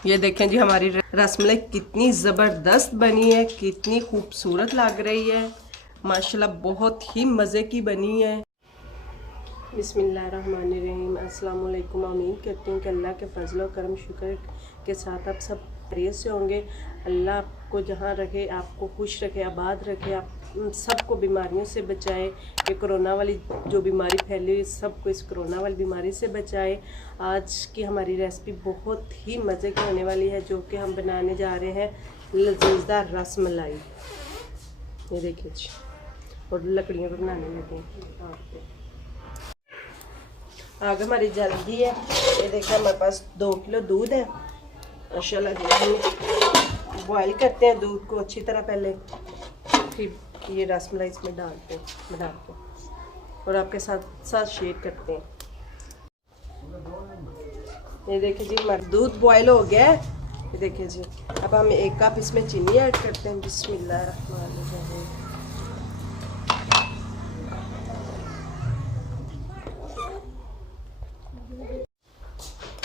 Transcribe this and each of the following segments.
ये देखें जी हमारी रसमलाई कितनी ज़बरदस्त बनी है, कितनी खूबसूरत लग रही है माशाल्लाह, बहुत ही मज़े की बनी है। बिस्मिल्लाहिर्रहमानिर्रहीम। अस्सलाम वालेकुम। उम्मीद करती हूँ कि अल्लाह के फजल और करम शुक्र के साथ आप सब खैरियत से होंगे। अल्लाह आपको जहाँ रखे, आपको खुश रखे, आबाद रखे, आप सबको बीमारियों से बचाए। ये कोरोना वाली जो बीमारी फैली हुई, सबको इस कोरोना वाली बीमारी से बचाए। आज की हमारी रेसिपी बहुत ही मज़े की होने वाली है, जो कि हम बनाने जा रहे हैं लजीज़ा रसमलाई। ये देखिए जी, और लकड़ियों पर बनाने लगे हैं आग पे। आग हमारी जल गई है। ये देखिए हमारे पास 2 किलो दूध है माशाल्लाह जी। हम बॉयल करते हैं दूध को अच्छी तरह पहले, फिर ये रसमलाई इसमें डालते हैं बना के, और आपके साथ साथ शेयर करते हैं। ये देखिए जी हमारा दूध बॉयल हो गया है। ये देखिए जी, अब हम 1 कप इसमें चीनी ऐड करते हैं। बिस्मिल्लाहिर्रहमानिर्रहीम।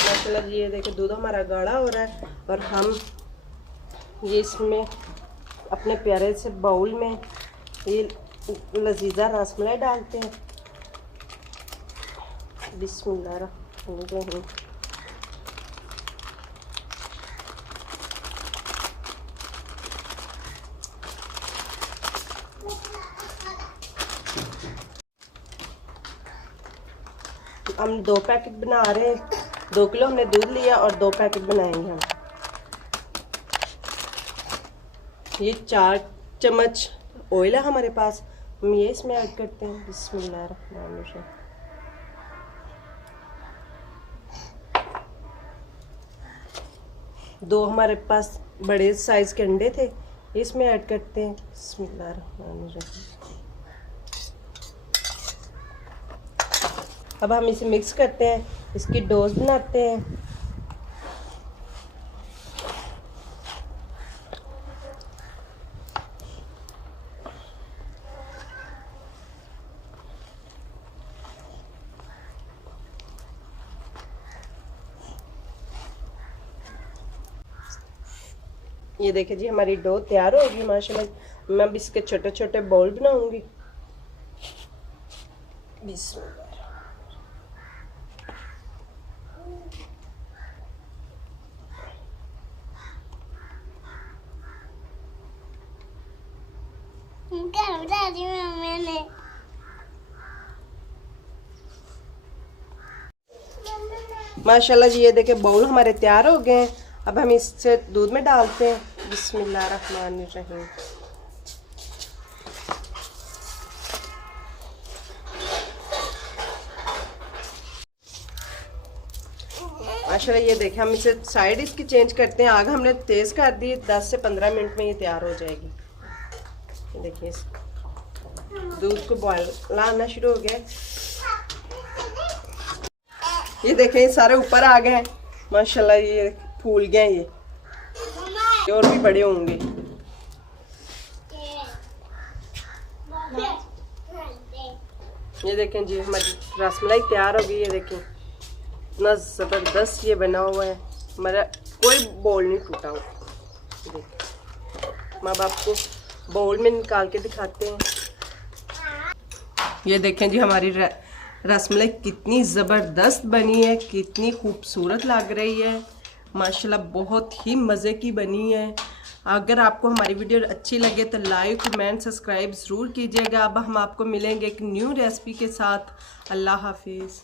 माशाल्लाह जी, ये देखिए दूध हमारा गाढ़ा हो रहा है, और हम ये इसमें अपने प्यारे से बाउल में ये लजीज़ा रसमलाई डालते हैं। बिस्मिल्लाहिर्रहमानिर्रहीम। हम 2 पैकेट बना रहे हैं। 2 किलो हमने दूध लिया और 2 पैकेट बनाएंगे हम। ये 4 चम्मच ऑयल है हमारे पास, हम ये इसमें ऐड करते हैं। बिस्मिल्लाहिर्रहमानिर्रहीम। दो हमारे पास बड़े साइज के अंडे थे, इसमें ऐड करते हैं। बिस्मिल्लाहिर्रहमानिर्रहीम। अब हम इसे मिक्स करते हैं, इसकी डोज बनाते हैं। ये देखिए जी हमारी डो तैयार होगी माशाल्लाह। मैं अब इसके छोटे छोटे बॉल बनाऊंगी। बिस्मिल्लाह। मैंने माशाल्लाह जी, ये देखिए बाउल हमारे तैयार हो गए हैं। अब हम इससे दूध में डालते हैं। बिस्मिल्लाहिर्रहमानिर्रहीम। माशाल्लाह ये देखिए, हम इसे साइड इसकी चेंज करते हैं। आग हमने तेज़ कर दी, 10 से 15 मिनट में ये तैयार हो जाएगी। ये देखिए दूध को बॉयल आना शुरू हो गया। ये देखें सारे ऊपर आ गए हैं माशाल्लाह, ये फूल गए। ये और भी बड़े होंगे। ये देखें जी हमारी रसमलाई तैयार हो गई। ये देखें इतना ज़बरदस्त ये बना हुआ है, हमारा कोई बोल नहीं टूटा हुआ। देखिए हम आपको बाउल में निकाल के दिखाते हैं। ये देखें जी हमारी रसमलाई कितनी ज़बरदस्त बनी है, कितनी खूबसूरत लग रही है माशाल्लाह, बहुत ही मज़े की बनी है। अगर आपको हमारी वीडियो अच्छी लगे तो लाइक कमेंट सब्सक्राइब ज़रूर कीजिएगा। अब हम आपको मिलेंगे एक न्यू रेसिपी के साथ। अल्लाह हाफिज़।